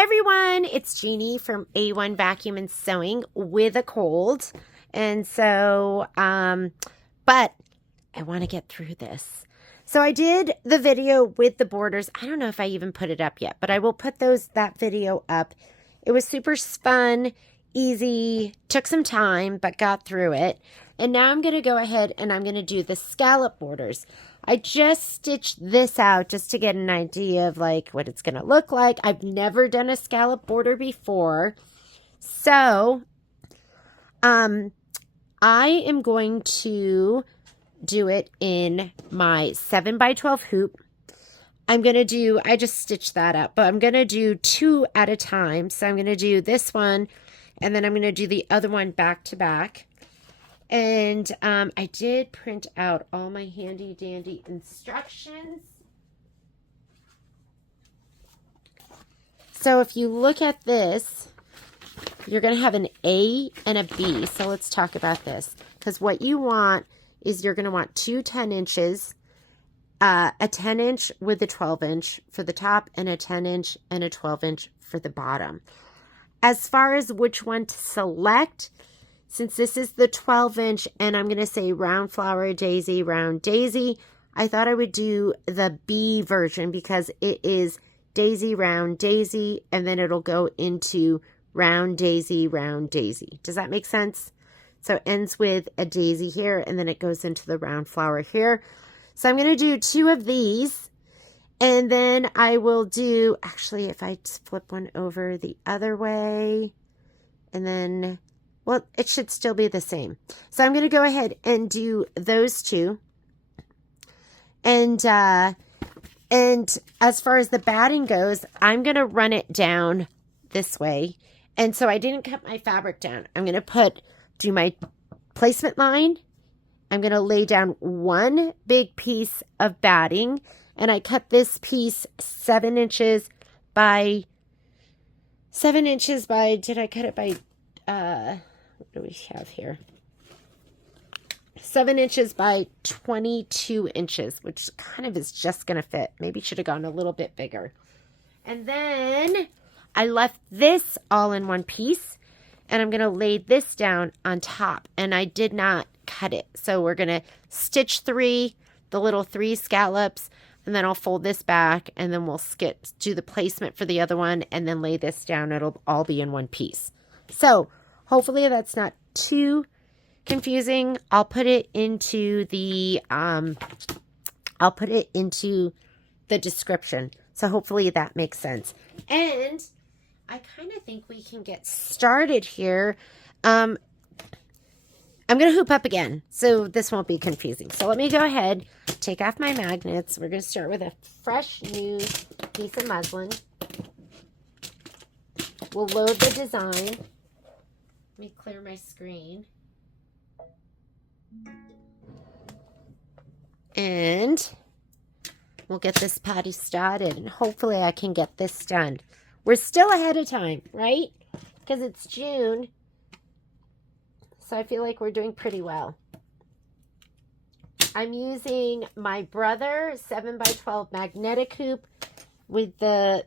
Hey everyone, it's Jeannie from A1 Vacuum and Sewing with a cold. And so, but I want to get through this. So I did the video with the borders. I don't know if I even put it up yet, but I will put that video up. It was super fun, easy, took some time, but got through it. And now I'm going to go ahead and I'm going to do the scallop borders. I just stitched this out just to get an idea of like what it's going to look like. I've never done a scallop border before. So, I am going to do it in my 7x12 hoop. I just stitched that up, but I'm going to do 2 at a time. So I'm going to do this one and then I'm going to do the other one back to back. And I did print out all my handy dandy instructions. So if you look at this, you're going to have an A and a B. So let's talk about this. Because what you want is you're going to want 2 10-inches, a 10-inch with a 12-inch for the top, and a 10-inch and a 12-inch for the bottom. As far as which one to select, since this is the 12-inch and I'm going to say round flower daisy, round daisy, I thought I would do the B version because it is daisy, round daisy, and then it'll go into round daisy, round daisy. Does that make sense? So it ends with a daisy here and then it goes into the round flower here. So I'm going to do 2 of these and then I will do, actually if I flip one over the other way and then, well, it should still be the same. So I'm going to go ahead and do those 2. And as far as the batting goes, I'm going to run it down this way. And so I didn't cut my fabric down. I'm going to do my placement line. I'm going to lay down 1 big piece of batting. And I cut this piece 7 inches by, did I cut it by, what do we have here? 7 inches by 22 inches, which kind of is just going to fit. Maybe should have gone a little bit bigger. And then I left this all in one piece and I'm going to lay this down on top and I did not cut it. So we're going to stitch 3, the little 3 scallops, and then I'll fold this back and then we'll do the placement for the other one and then lay this down. It'll all be in one piece. So hopefully that's not too confusing. I'll put it into the description. So hopefully that makes sense. And I kind of think we can get started here. I'm going to hoop up again, so this won't be confusing. So let me go ahead, take off my magnets. We're going to start with a fresh new piece of muslin. We'll load the design. Let me clear my screen. And we'll get this patty started, and hopefully I can get this done. We're still ahead of time, right? Because it's June. So I feel like we're doing pretty well. I'm using my Brother 7x12 magnetic hoop with the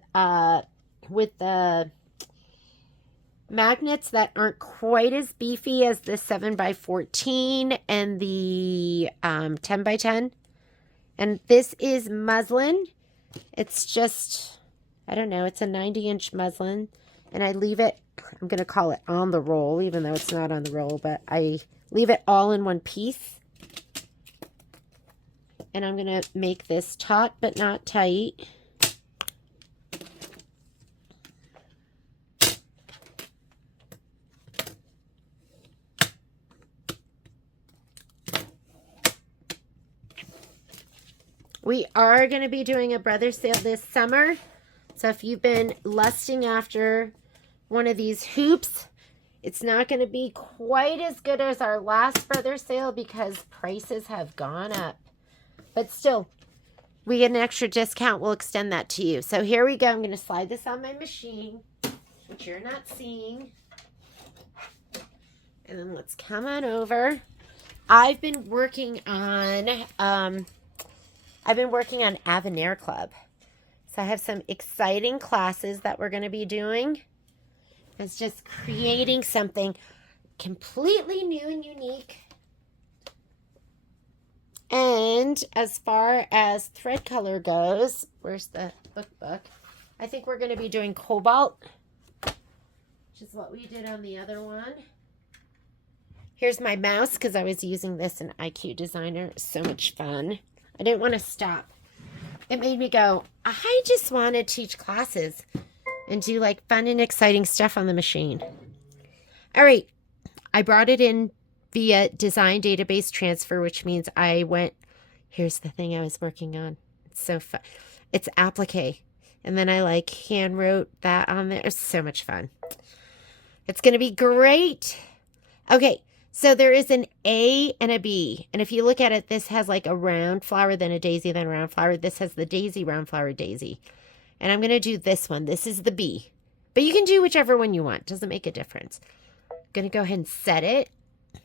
magnets that aren't quite as beefy as the 7x14 and the 10x10. And this is muslin. It's just, I don't know, it's a 90-inch muslin. And I leave it, I'm going to call it on the roll, even though it's not on the roll, but I leave it all in one piece. And I'm going to make this taut but not tight. We are going to be doing a brother sale this summer. So if you've been lusting after one of these hoops, it's not going to be quite as good as our last brother sale because prices have gone up. But still, we get an extra discount. We'll extend that to you. So here we go. I'm going to slide this on my machine, which you're not seeing. And then let's come on over. I've been working on Avenir Club. So I have some exciting classes that we're going to be doing. It's just creating something completely new and unique. And as far as thread color goes, where's the book? I think we're going to be doing cobalt, which is what we did on the other one. Here's my mouse because I was using this in IQ Designer. So much fun. I didn't want to stop. It made me go, I just want to teach classes and do like fun and exciting stuff on the machine. All right. I brought it in via design database transfer, which means I went, here's the thing I was working on. It's so fun. It's applique. And then I like hand wrote that on there. It's so much fun. It's going to be great. Okay. So there is an A and a B. And if you look at it, this has like a round flower, then a daisy, then a round flower. This has the daisy, round flower, daisy. And I'm going to do this one. This is the B. But you can do whichever one you want. Doesn't make a difference. I'm going to go ahead and set it. I'm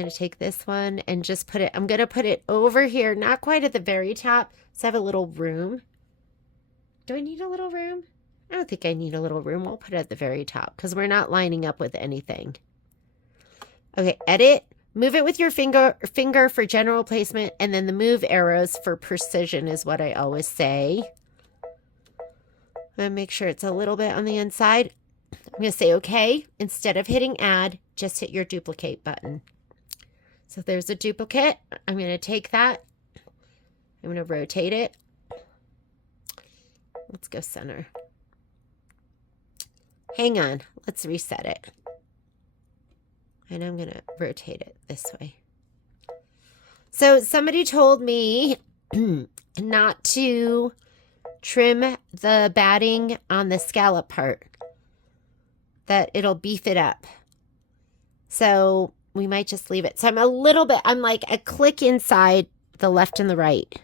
going to take this one and just put it, I'm going to put it over here, not quite at the very top. So I have a little room. Do I need a little room? I don't think I need a little room. We'll put it at the very top because we're not lining up with anything. Okay, edit. Move it with your finger for general placement, and then the move arrows for precision is what I always say. I'm going to make sure it's a little bit on the inside. I'm going to say okay. Instead of hitting add, just hit your duplicate button. So there's a duplicate. I'm going to take that. I'm going to rotate it. Let's go center. Hang on. Let's reset it. And I'm going to rotate it this way. So somebody told me not to trim the batting on the scallop part, that it'll beef it up. So we might just leave it. So I'm a little bit, I'm like a click inside the left and the right.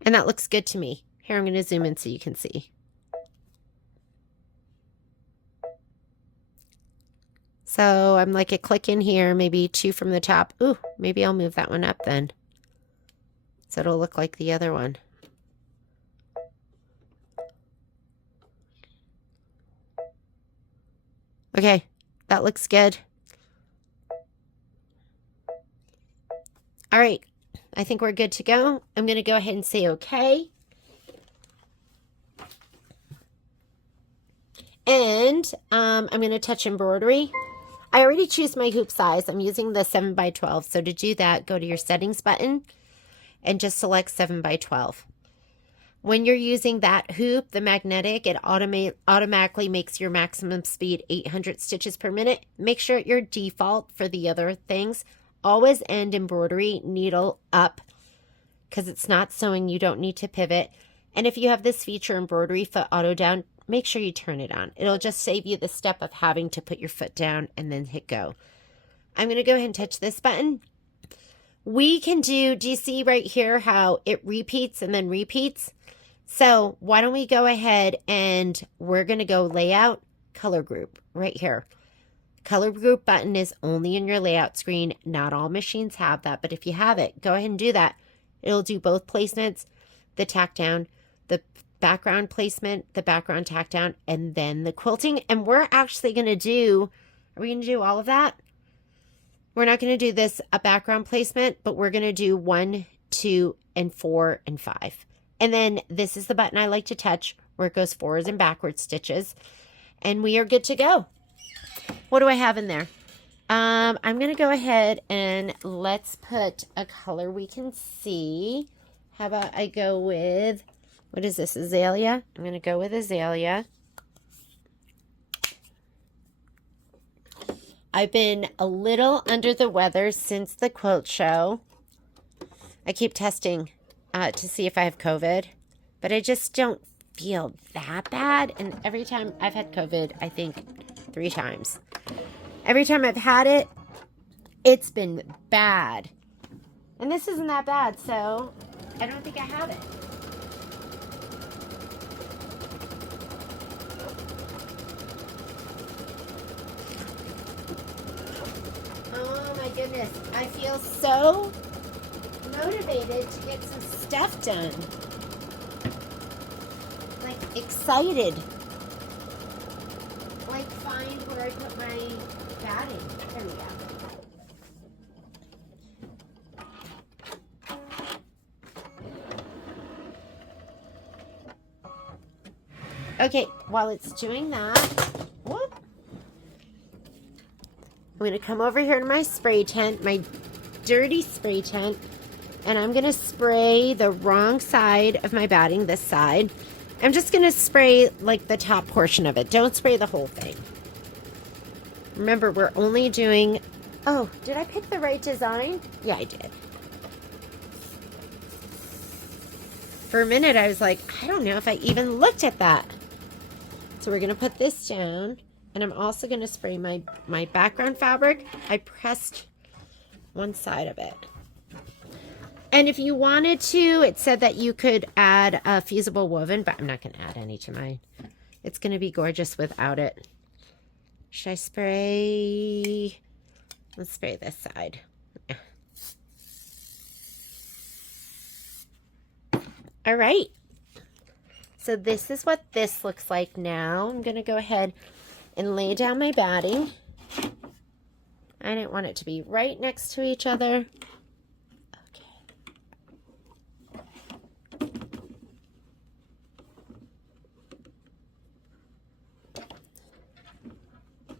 And that looks good to me. Here, I'm going to zoom in so you can see. So I'm like a click in here, maybe 2 from the top. Ooh, maybe I'll move that one up then. So it'll look like the other one. Okay, that looks good. All right, I think we're good to go. I'm going to go ahead and say okay. And I'm going to touch embroidery. I already choose my hoop size. I'm using the 7x12. So to do that, go to your settings button and just select 7x12. When you're using that hoop, the magnetic, it automatically makes your maximum speed 800 stitches per minute. Make sure your default for the other things, always end embroidery needle up because it's not sewing. You don't need to pivot. And if you have this feature, embroidery foot auto down, make sure you turn it on. It'll just save you the step of having to put your foot down and then hit go. I'm going to go ahead and touch this button. We can do you see right here how it repeats and then repeats? So why don't we go ahead and we're going to go layout, color group right here. Color group button is only in your layout screen. Not all machines have that, but if you have it, go ahead and do that. It'll do both placements, the tack down, the background placement, the background tack down, and then the quilting. And we're actually going to do, are we going to do all of that? We're not going to do this a background placement, but we're going to do 1, 2, and 4, and 5. And then this is the button I like to touch where it goes forwards and backwards stitches. And we are good to go. What do I have in there? I'm going to go ahead and let's put a color we can see. How about I go with, what is this, azalea? I'm going to go with azalea. I've been a little under the weather since the quilt show. I keep testing to see if I have COVID, but I just don't feel that bad. And every time I've had COVID, I think 3 times. Every time I've had it, it's been bad. And this isn't that bad, so I don't think I have it. Oh my goodness. I feel so motivated to get some stuff done. excited. Like, find where I put my batting. There we go. Okay, while it's doing that, whoop, I'm going to come over here to my spray tent, my dirty spray tent, and I'm going to spray the wrong side of my batting, this side. I'm just going to spray like the top portion of it. Don't spray the whole thing. Remember, we're only doing... Oh, did I pick the right design? Yeah, I did. For a minute, I was like, I don't know if I even looked at that. So we're going to put this down, and I'm also going to spray my background fabric. I pressed one side of it. And if you wanted to, it said that you could add a fusible woven, but I'm not going to add any to mine. It's going to be gorgeous without it. Should I spray? Let's spray this side. Yeah. All right. So this is what this looks like now. I'm going to go ahead and lay down my batting. I didn't want it to be right next to each other. Okay.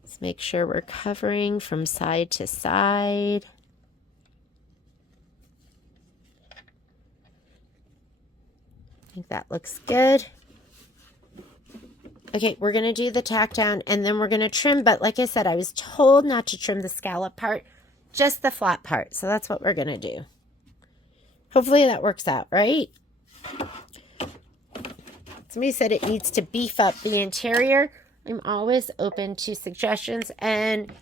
Let's make sure we're covering from side to side. I think that looks good. Okay, we're going to do the tack down, and then we're going to trim. But like I said, I was told not to trim the scallop part, just the flat part. So that's what we're going to do. Hopefully that works out, right? Somebody said it needs to beef up the interior. I'm always open to suggestions, and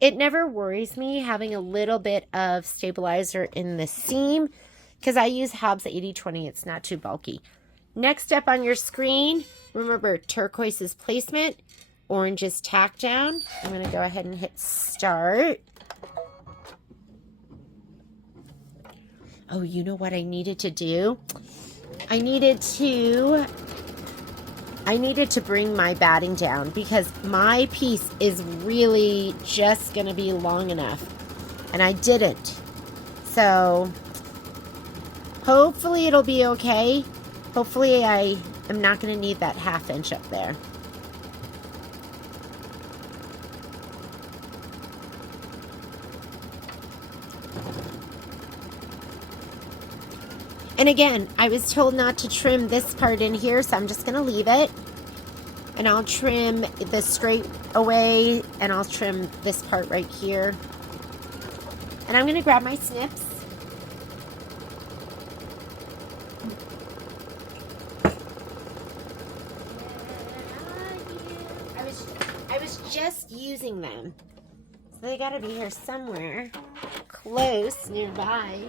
it never worries me having a little bit of stabilizer in the seam because I use Hobbs 80/20. It's not too bulky. Next up on your screen, remember turquoise is placement, orange is tack down. I'm going to go ahead and hit start. Oh, you know what I needed to do? I needed to bring my batting down because my piece is really just going to be long enough, and I didn't. So hopefully it'll be okay. Hopefully I am not going to need that 1/2 inch up there. And again, I was told not to trim this part in here, so I'm just going to leave it. And I'll trim the straight away, and I'll trim this part right here. And I'm going to grab my snips. I was just using them. So they got to be here somewhere close nearby.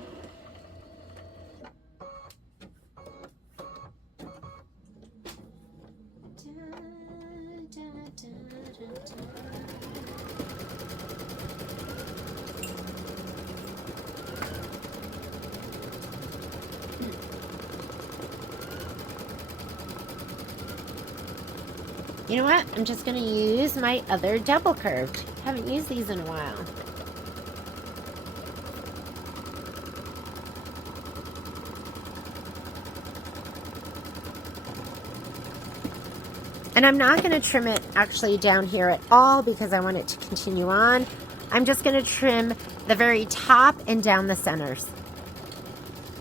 You know what? I'm just going to use my other double curved. Haven't used these in a while. And I'm not going to trim it actually down here at all because I want it to continue on. I'm just going to trim the very top and down the centers.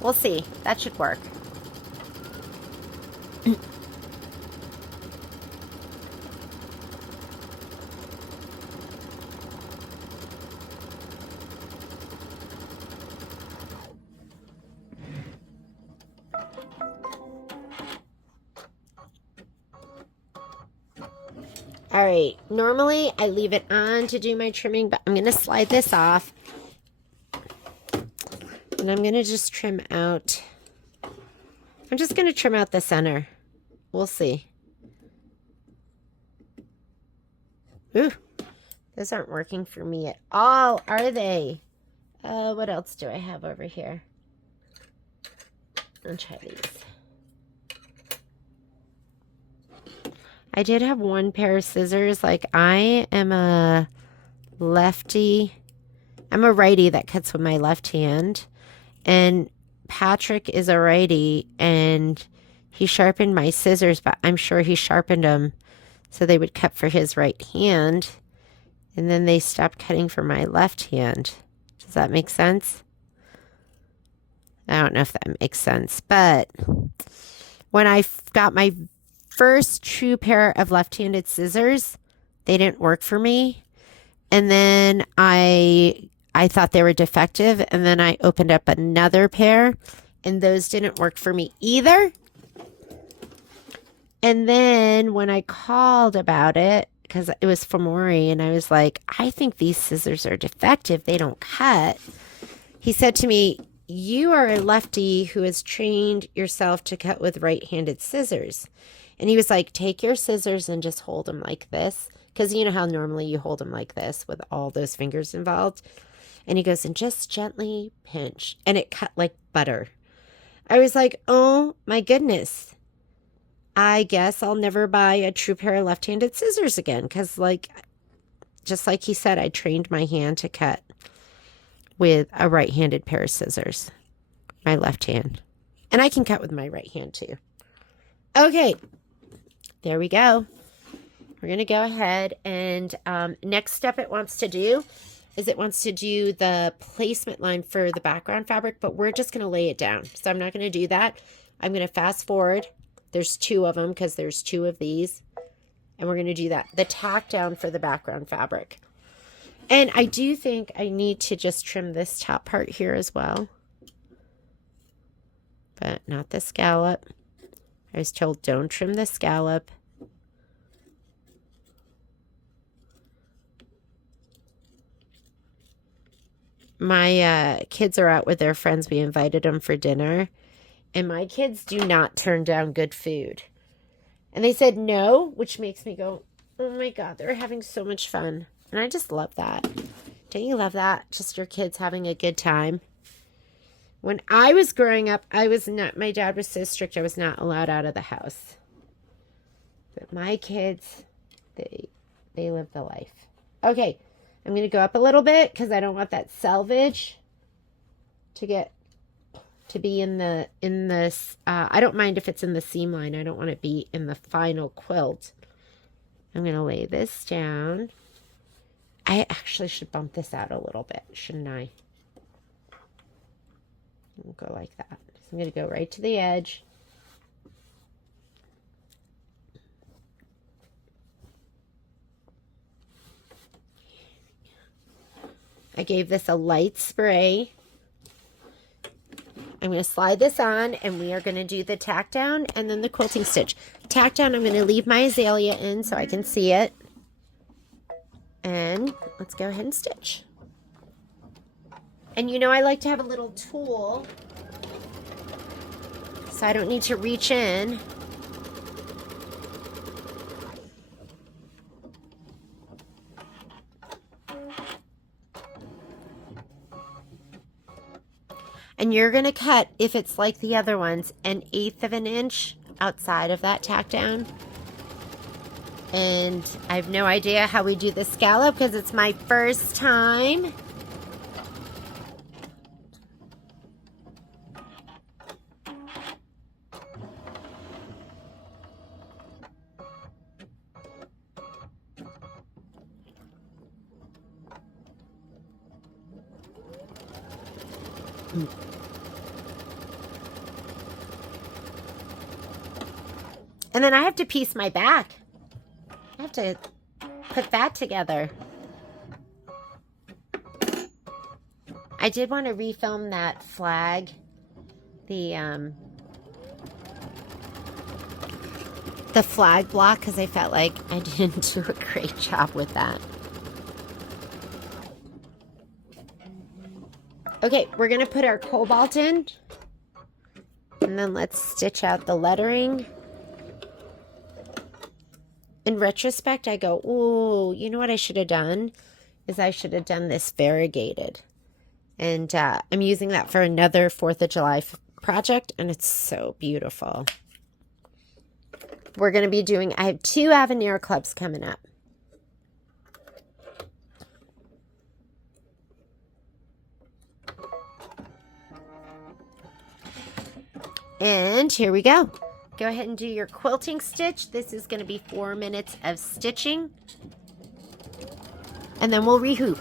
We'll see. That should work. All right, normally I leave it on to do my trimming, but I'm going to slide this off. And I'm going to just trim out. I'm just going to trim out the center. We'll see. Ooh, those aren't working for me at all, are they? What else do I have over here? I'll try these. I did have one pair of scissors. Like, I am a lefty. I'm a righty that cuts with my left hand. And Patrick is a righty, and he sharpened my scissors, but I'm sure he sharpened them so they would cut for his right hand. And then they stopped cutting for my left hand. Does that make sense? I don't know if that makes sense, but when I got my first true pair of left-handed scissors, they didn't work for me. And then I thought they were defective, and then I opened up another pair, and those didn't work for me either. And then when I called about it, because it was from Maury, and I was like, I think these scissors are defective. They don't cut. He said to me, you are a lefty who has trained yourself to cut with right-handed scissors. And he was like, take your scissors and just hold them like this. Because you know how normally you hold them like this with all those fingers involved. And he goes, and just gently pinch. And it cut like butter. I was like, oh my goodness. I guess I'll never buy a true pair of left-handed scissors again. Because just like he said, I trained my hand to cut with a right-handed pair of scissors. My left hand. And I can cut with my right hand too. Okay. There we go. We're going to go ahead and next step it wants to do is it wants to do the placement line for the background fabric, but we're just going to lay it down. So I'm not going to do that. I'm going to fast forward. There's two of them because there's two of these. And we're going to do that. The tack down for the background fabric. And I do think I need to just trim this top part here as well. But not the scallop. I was told don't trim the scallop. My kids are out with their friends. We invited them for dinner. And my kids do not turn down good food. And they said no, which makes me go, oh my God, they're having so much fun. And I just love that. Don't you love that? Just your kids having a good time. When I was growing up, my dad was so strict, I was not allowed out of the house. But my kids, they live the life. Okay, I'm going to go up a little bit because I don't want that selvage to be in this. I don't mind if it's in the seam line. I don't want it to be in the final quilt. I'm going to lay this down. I actually should bump this out a little bit, shouldn't I? I'll go like that. So I'm going to go right to the edge. I gave this a light spray. I'm going to slide this on, and we are going to do the tack down and then the quilting stitch. Tack down, I'm going to leave my azalea in so I can see it. And let's go ahead and stitch. And you know I like to have a little tool so I don't need to reach in. And you're going to cut, if it's like the other ones, 1/8 of an inch outside of that tack down. And I have no idea how we do the scallop because it's my first time. And then I have to piece my back. I have to put that together. I did want to refilm that flag. The flag block because I felt like I didn't do a great job with that. Okay, we're going to put our cobalt in. And then let's stitch out the lettering. In retrospect, I go, ooh, you know what I should have done? Is I should have done this variegated. And I'm using that for another 4th of July project, and it's so beautiful. we're going to be doing, I have 2 Avenir clubs coming up. And here we go. Go ahead and do your quilting stitch. This is going to be 4 minutes of stitching. And then we'll rehoop.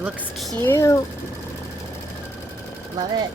Looks cute. Love it.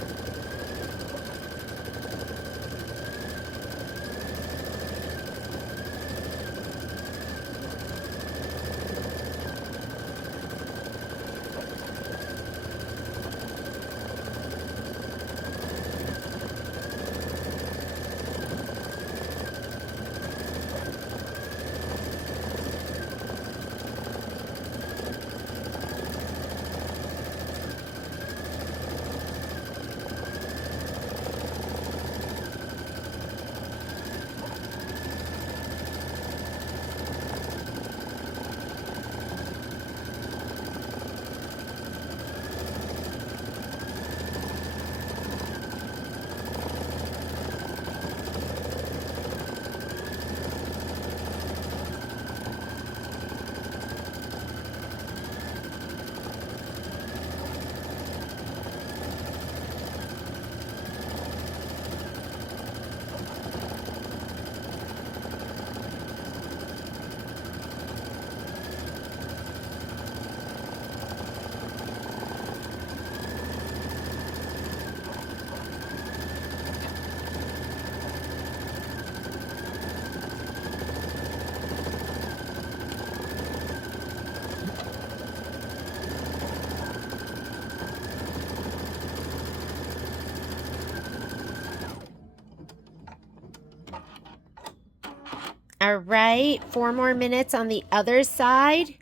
All right, 4 more minutes on the other side.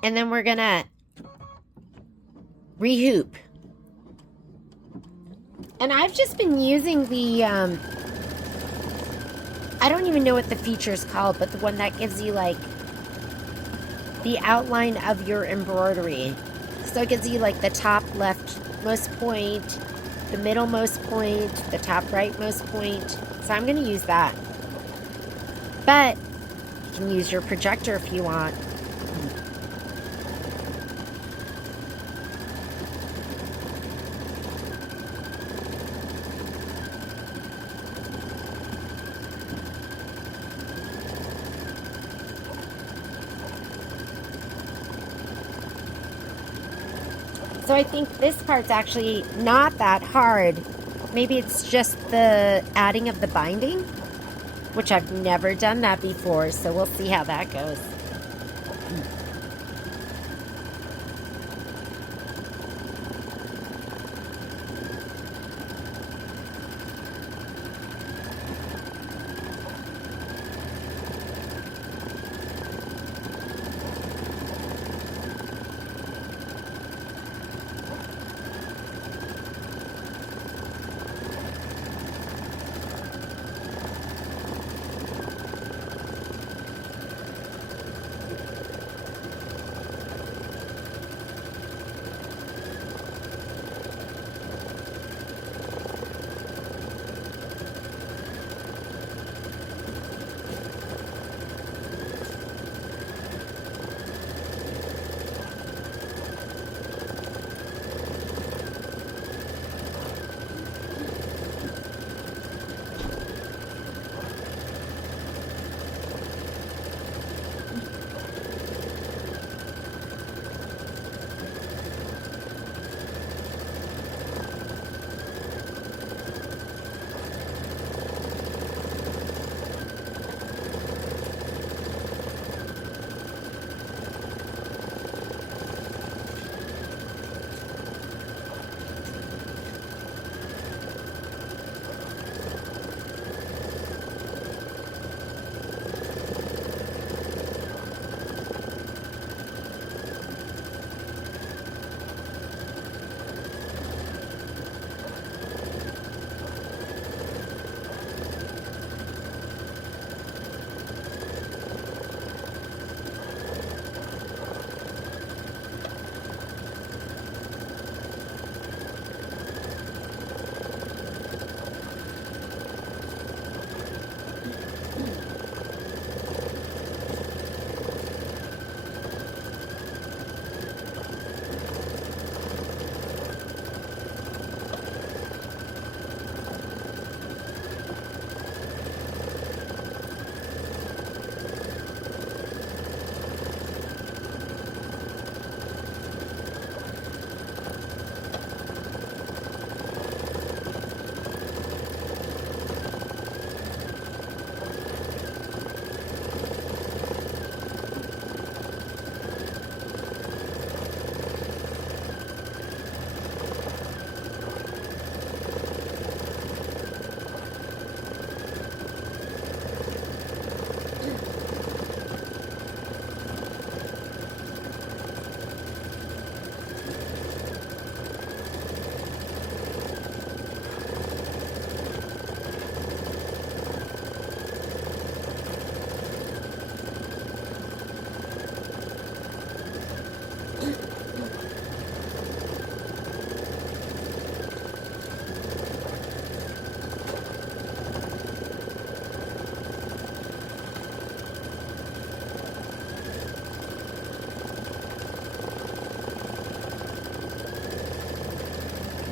And then we're gonna Rehoop. And I've just been using the, I don't even know what the feature is called, but the one that gives you like the outline of your embroidery. So it gives you like the top leftmost point, the middlemost point, the top rightmost point. So I'm going to use that. But you can use your projector if you want. So I think this part's actually not that hard. Maybe it's just the adding of the binding, which I've never done that before, so we'll see how that goes.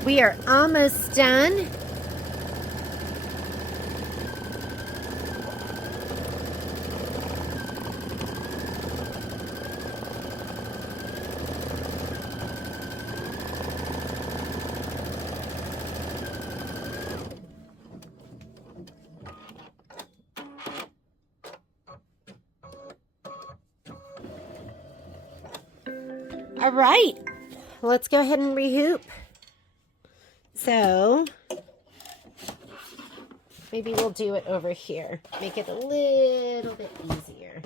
We are almost done. All right, let's go ahead and rehoop. So maybe we'll do it over here. Make it a little bit easier.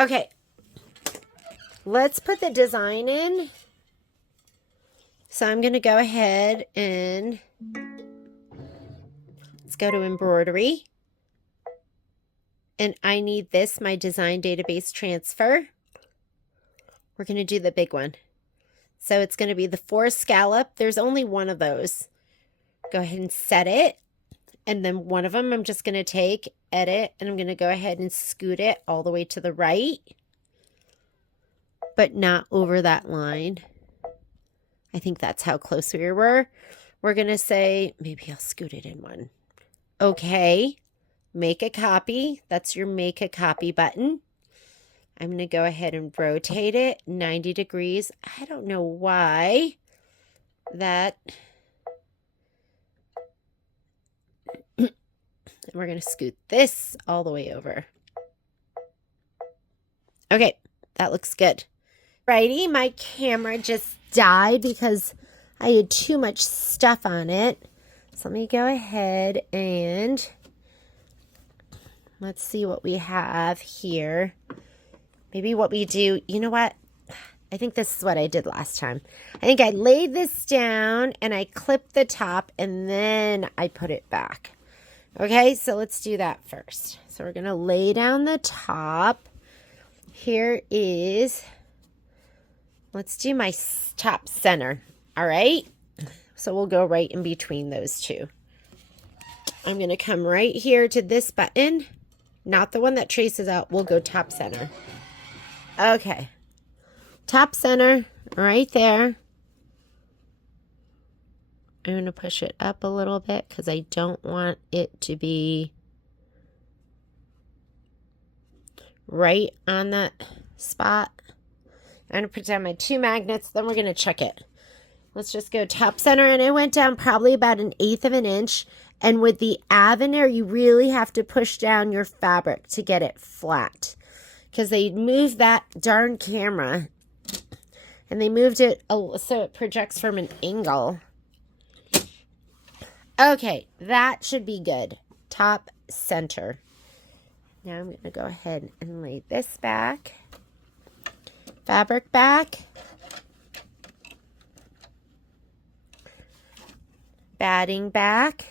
Okay, let's put the design in. So I'm going to go ahead and let's go to embroidery. And I need this, my design database transfer. We're going to do the big one. So it's going to be the 4 scallop. There's only one of those. Go ahead and set it. And then one of them I'm just going to take, edit, and I'm going to go ahead and scoot it all the way to the right. But not over that line. I think that's how close we were. We're going to say, maybe I'll scoot it in one. Okay. Make a copy. That's your make a copy button. I'm going to go ahead and rotate it 90 degrees. I don't know why that. And we're going to scoot this all the way over. Okay, that looks good. Righty, my camera just died because I had too much stuff on it. So let me go ahead and let's see what we have here. Maybe what we do, you know what? I think this is what I did last time. I think I laid this down and I clipped the top and then I put it back. Okay, so let's do that first. So we're going to lay down the top. Here is, let's do my top center. All right, so we'll go right in between those two. I'm going to come right here to this button, not the one that traces out. We'll go top center. Okay, top center right there. I'm going to push it up a little bit because I don't want it to be right on that spot. I'm going to put down my 2 magnets, then we're going to check it. Let's just go top center, and I went down probably about 1/8 of an inch. And with the Avenir, you really have to push down your fabric to get it flat because they moved that darn camera and they moved it so it projects from an angle. Okay, that should be good. Top center. Now I'm going to go ahead and lay this back. Fabric back. Batting back.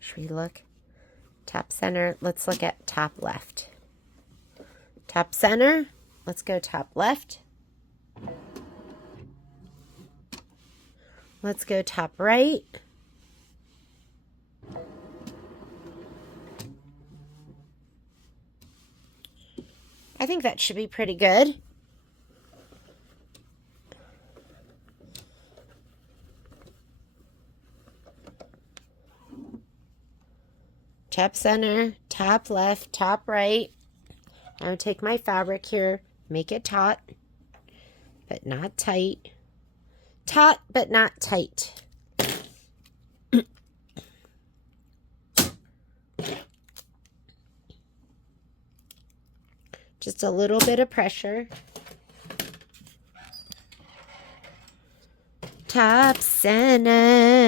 Should we look? Top center. Let's look at top left. Top center. Let's go top left. Let's go top right. I think that should be pretty good. Top center, top left, top right. I'm going to take my fabric here, make it taut, but not tight. Taut, but not tight. Just a little bit of pressure. Top center.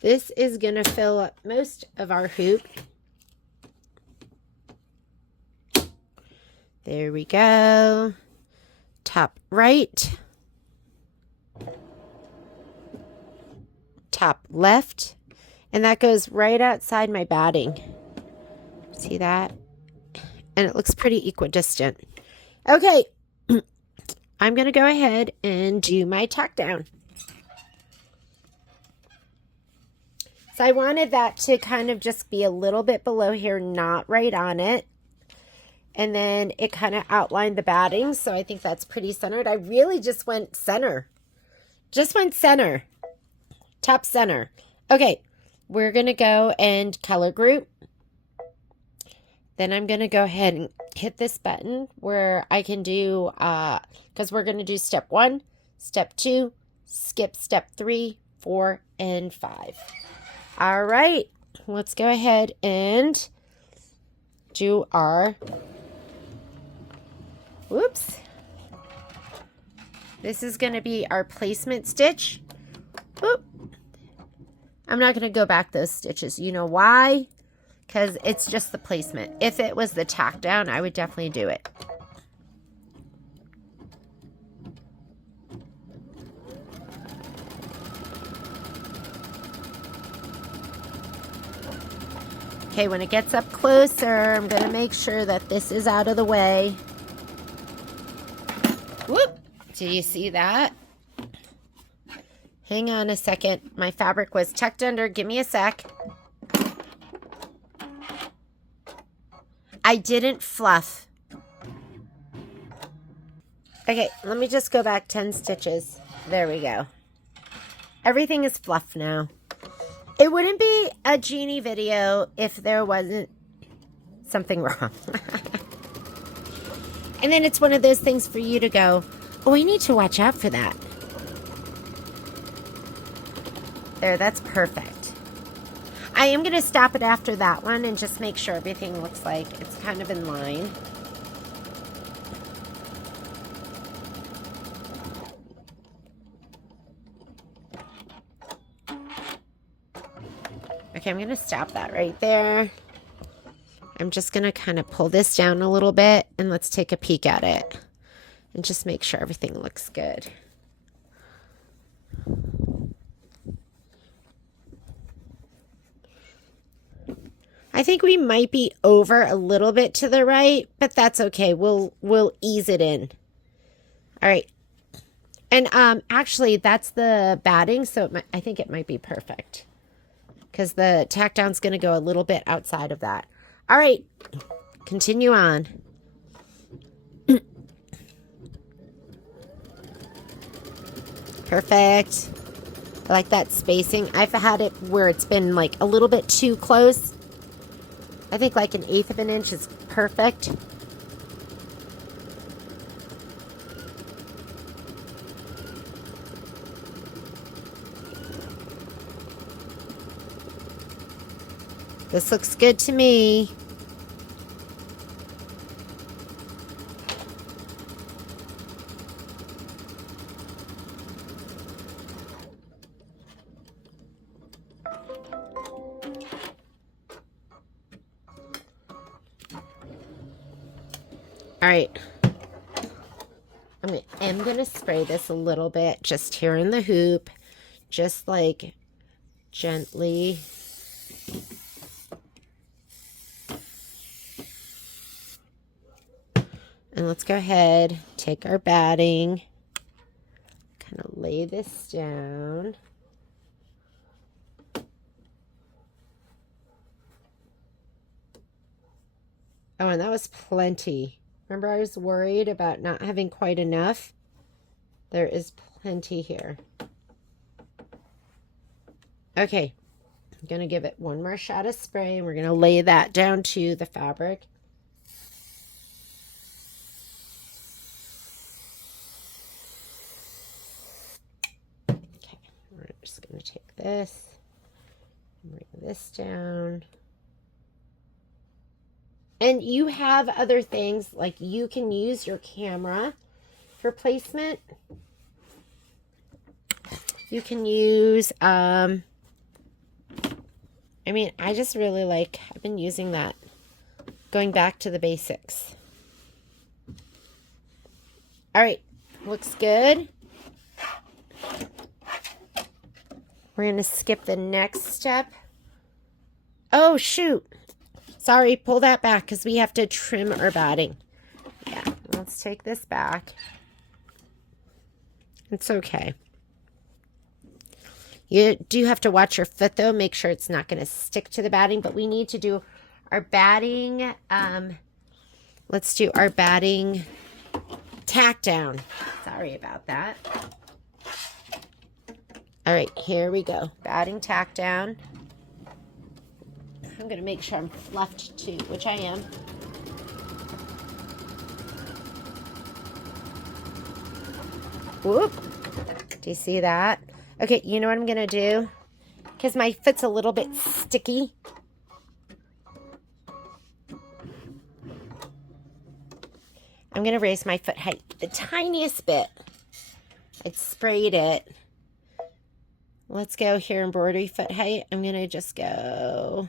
This is going to fill up most of our hoop. There we go. Top right. Top left. And that goes right outside my batting. See that? And it looks pretty equidistant. Okay. I'm going to go ahead and do my tack down. So I wanted that to kind of just be a little bit below here, not right on it. And then it kind of outlined the batting, so I think that's pretty centered. I really just went center. Just went center. Top center. Okay, we're going to go and color group. Then I'm going to go ahead and hit this button where I can do, because we're going to do step 1, step 2, skip step 3, 4, and 5. All right, let's go ahead and do our Whoops. This is going to be our placement stitch. Whoop. I'm not going to go back those stitches. You know why? Because it's just the placement. If it was the tack down, I would definitely do it. Okay, when it gets up closer, I'm going to make sure that this is out of the way. Whoop! Do you see that? Hang on a second. My fabric was tucked under. Give me a sec. I didn't fluff. Okay, let me just go back 10 stitches. There we go. Everything is fluff now. It wouldn't be a Jeanne video if there wasn't something wrong. And then it's one of those things for you to go, oh, I need to watch out for that. There, that's perfect. I am going to stop it after that one and just make sure everything looks like it's kind of in line. Okay, I'm going to stop that right there. I'm just going to kind of pull this down a little bit and let's take a peek at it and just make sure everything looks good. I think we might be over a little bit to the right, but that's okay. We'll ease it in. All right. And actually that's the batting, so I think it might be perfect. Because the tack down's going to go a little bit outside of that. All right, continue on. Perfect. I like that spacing. I've had it where it's been like a little bit too close. I think like 1/8 of an inch is perfect. This looks good to me. All right. I'm going to spray this a little bit just here in the hoop, just like gently. And let's go ahead, take our batting, kind of lay this down. Oh, and that was plenty. Remember, I was worried about not having quite enough. There is plenty here. Okay, I'm going to give it one more shot of spray, and we're going to lay that down to the fabric. Just going to take this, bring this down. And you have other things, like you can use your camera for placement. You can use, I mean, I just really like, I've been using that, going back to the basics. All right, looks good. We're going to skip the next step. Oh, shoot. Sorry, pull that back because we have to trim our batting. Yeah, let's take this back. It's okay. You do have to watch your foot, though. Make sure it's not going to stick to the batting. But we need to do our batting. Let's do our batting tack down. Sorry about that. All right, here we go. Batting tack down. I'm going to make sure I'm fluffed too, which I am. Whoop. Do you see that? Okay, you know what I'm going to do? Because my foot's a little bit sticky. I'm going to raise my foot height the tiniest bit. I sprayed it. Let's go here, embroidery foot height. I'm going to just go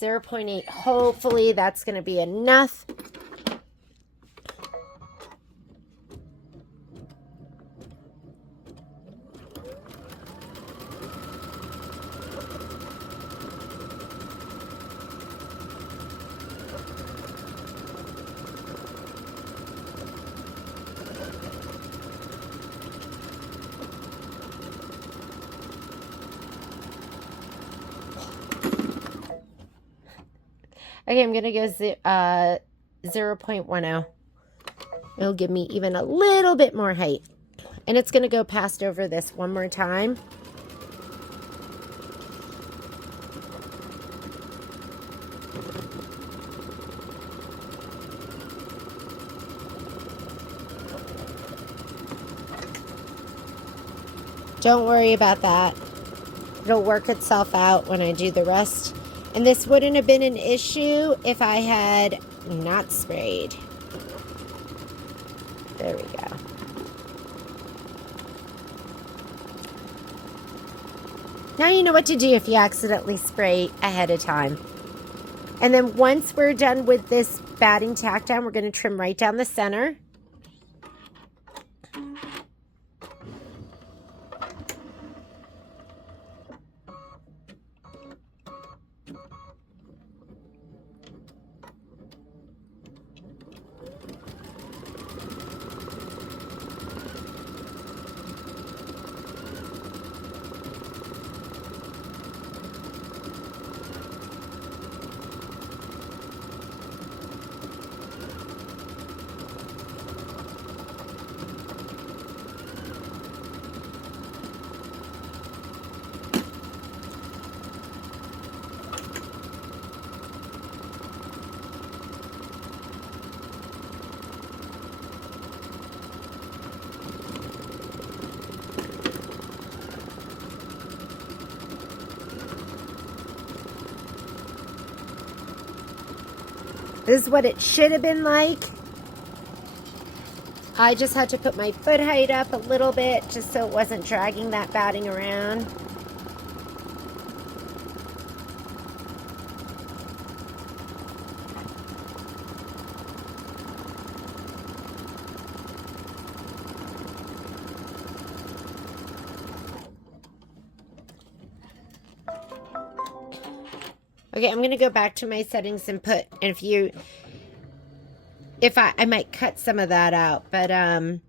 0.8. Hopefully that's going to be enough. Okay, I'm going to go 0.10. It'll give me even a little bit more height. And it's going to go past over this one more time. Don't worry about that. It'll work itself out when I do the rest. And this wouldn't have been an issue if I had not sprayed. There we go. Now you know what to do if you accidentally spray ahead of time. And then once we're done with this batting tack down, we're going to trim right down the center. This is what it should have been like. I just had to put my foot height up a little bit just so it wasn't dragging that batting around. Okay, I'm going to go back to my settings and put, and if I might cut some of that out, but I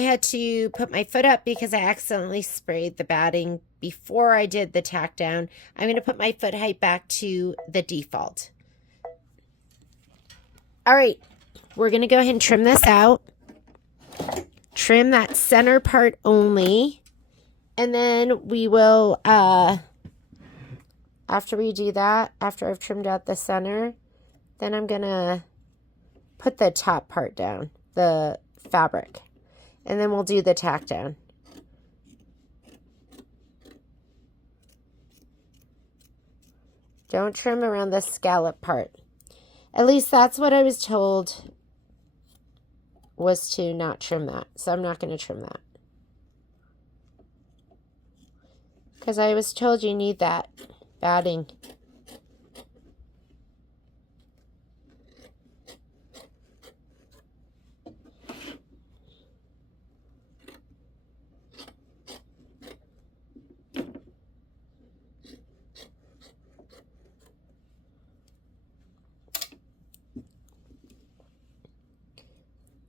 had to put my foot up because I accidentally sprayed the batting before I did the tack down. I'm going to put my foot height back to the default. All right, we're going to go ahead and trim this out. Trim that center part only, and then we will, after we do that, after I've trimmed out the center, then I'm going to put the top part down, the fabric, and then we'll do the tack down. Don't trim around the scallop part. At least that's what I was told, was to not trim that. So I'm not going to trim that. Because I was told you need that batting.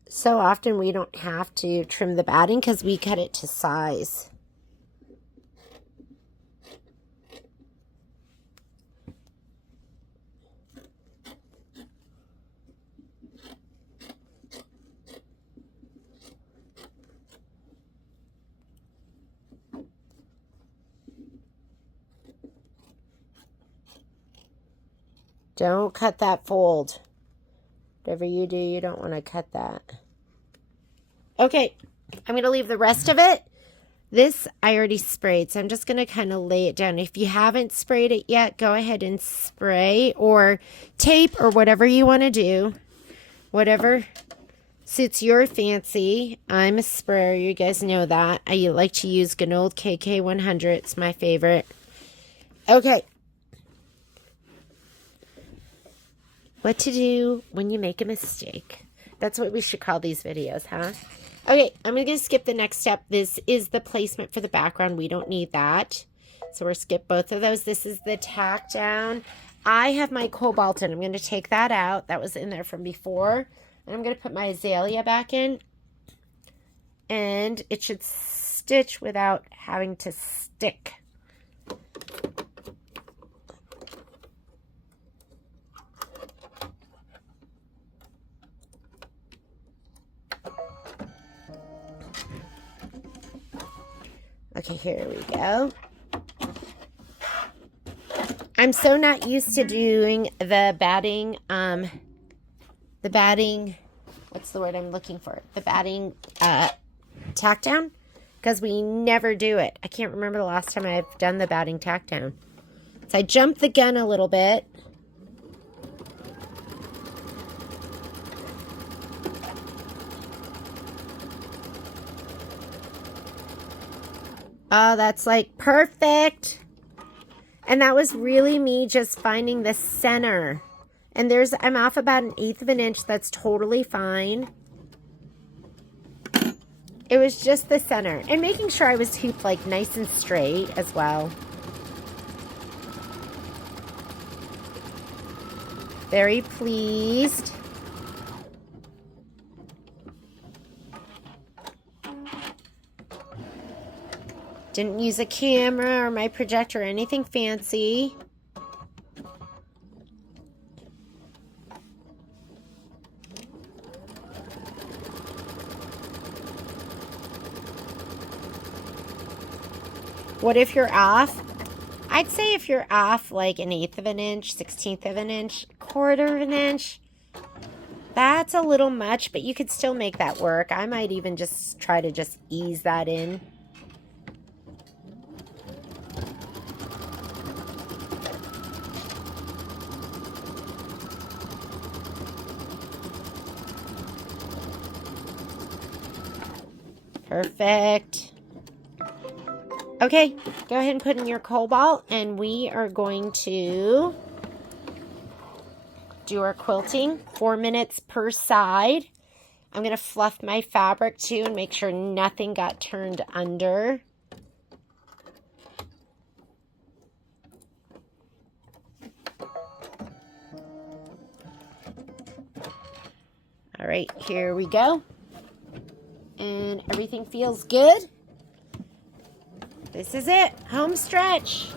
So often we don't have to trim the batting because we cut it to size. Don't cut that fold. Whatever you do, you don't want to cut that. Okay, I'm going to leave the rest of it. This I already sprayed, so I'm just going to kind of lay it down. If you haven't sprayed it yet, go ahead and spray or tape or whatever you want to do. Whatever Suits your fancy. I'm a sprayer. You guys know that. I like to use good old KK100. It's my favorite. Okay. What to do when you make a mistake. That's what we should call these videos, huh? Okay, I'm going to skip the next step. This is the placement for the background. We don't need that. So we're skip both of those. This is the tack down. I have my cobalt in. I'm going to take that out. That was in there from before. And I'm going to put my azalea back in. And it should stitch without having to stick. Okay, here we go. I'm so not used to doing the batting, what's the word I'm looking for? The batting tack down, because we never do it. I can't remember the last time I've done the batting tack down. So I jumped the gun a little bit. Oh, that's like perfect. And that was really me just finding the center. And I'm off about 1/8 of an inch. That's totally fine. It was just the center. And making sure I was hooped like nice and straight as well. Very pleased. Didn't use a camera or my projector or anything fancy. What if you're off? I'd say if you're off like 1/8 of an inch, 1/16 of an inch, 1/4 of an inch, that's a little much, but you could still make that work. I might even just try to just ease that in. Perfect. Okay, go ahead and put in your cobalt, and we are going to do our quilting. 4 minutes per side. I'm going to fluff my fabric too and make sure nothing got turned under. All right, here we go. And everything feels good. This is it. Home stretch.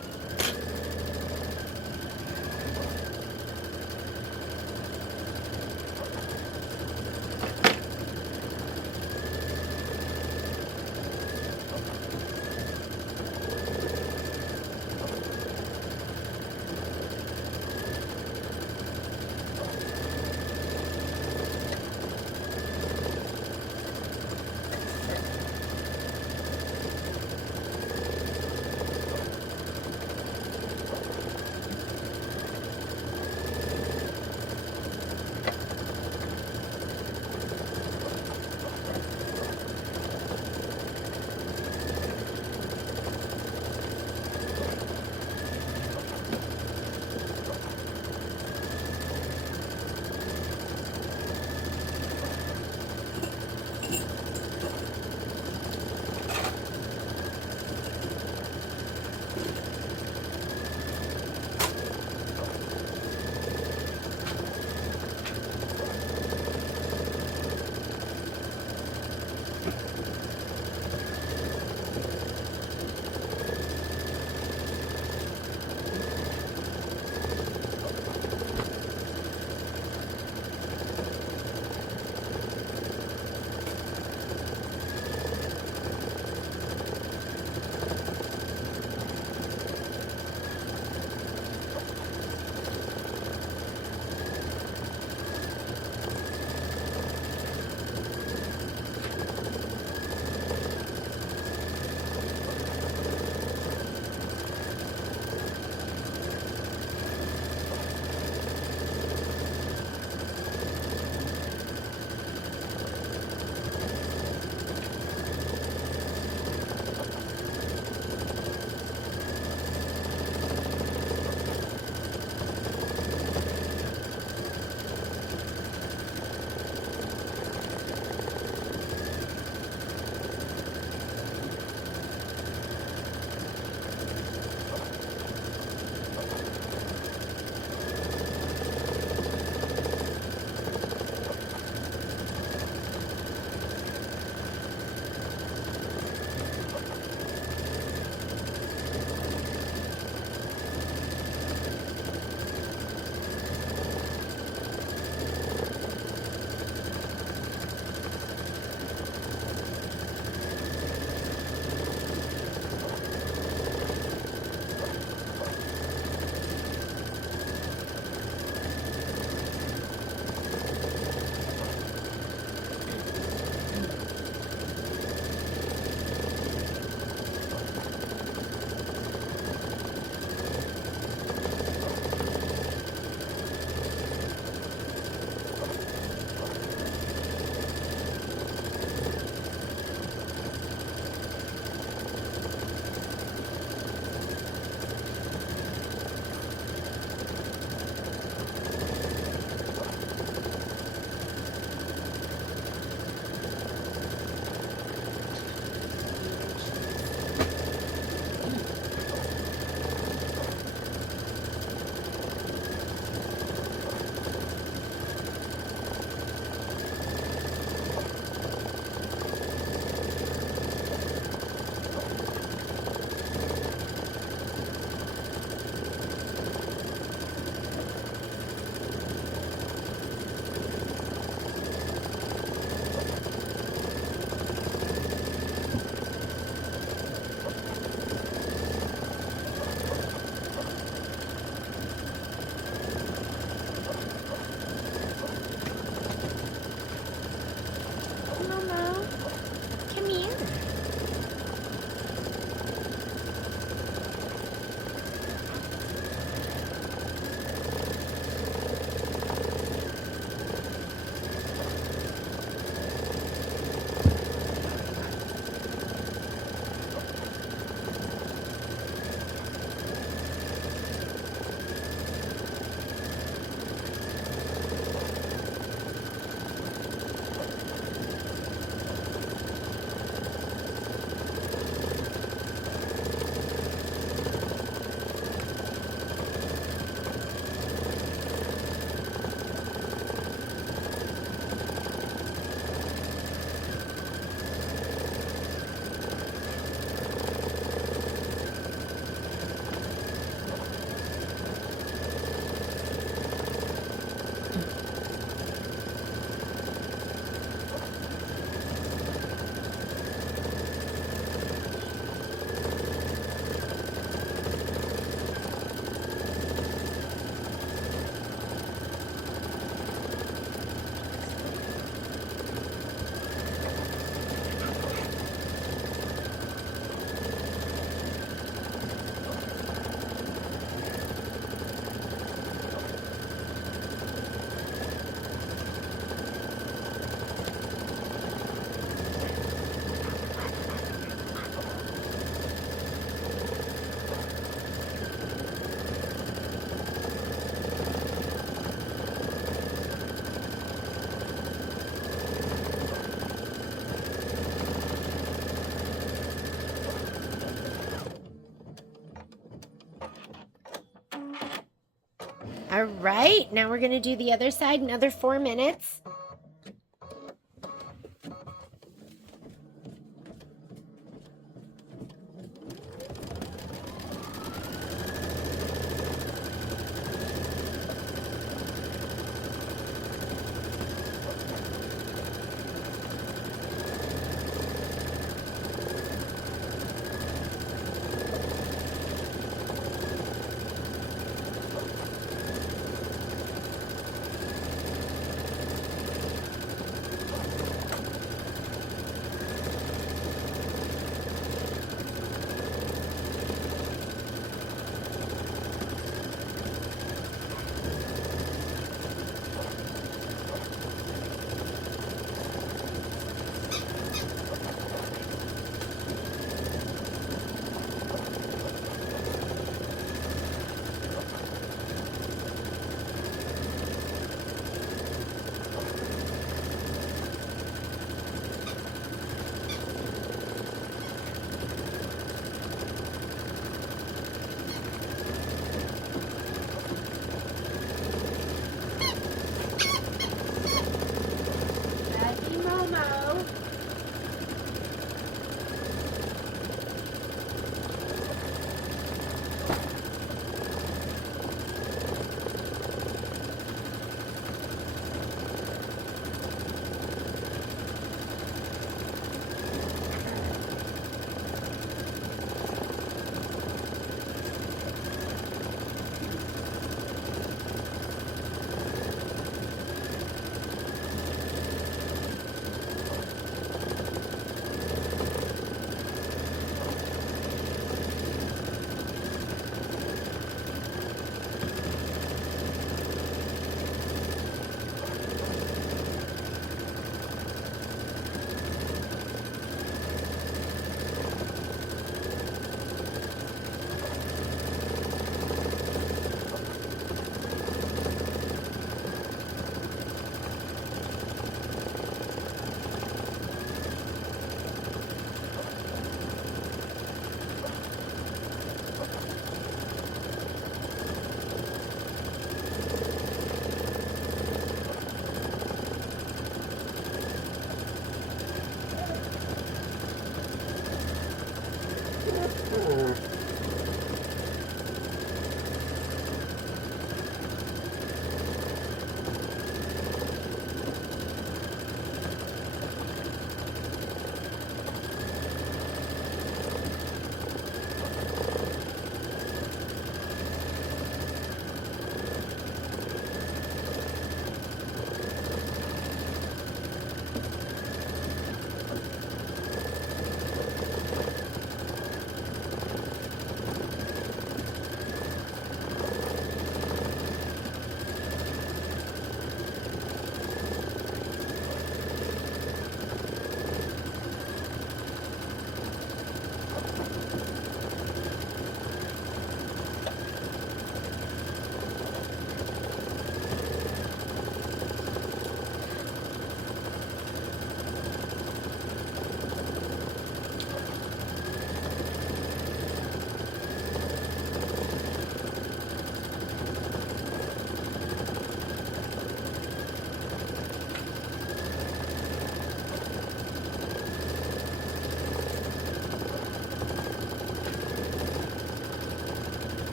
All right, now we're going to do the other side, another 4 minutes.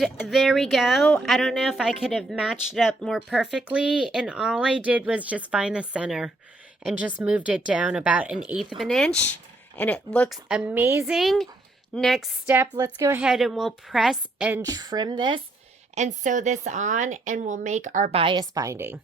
And there we go. I don't know if I could have matched it up more perfectly. And all I did was just find the center and just moved it down about 1/8 of an inch. And it looks amazing. Next step, let's go ahead and we'll press and trim this and sew this on, and we'll make our bias binding.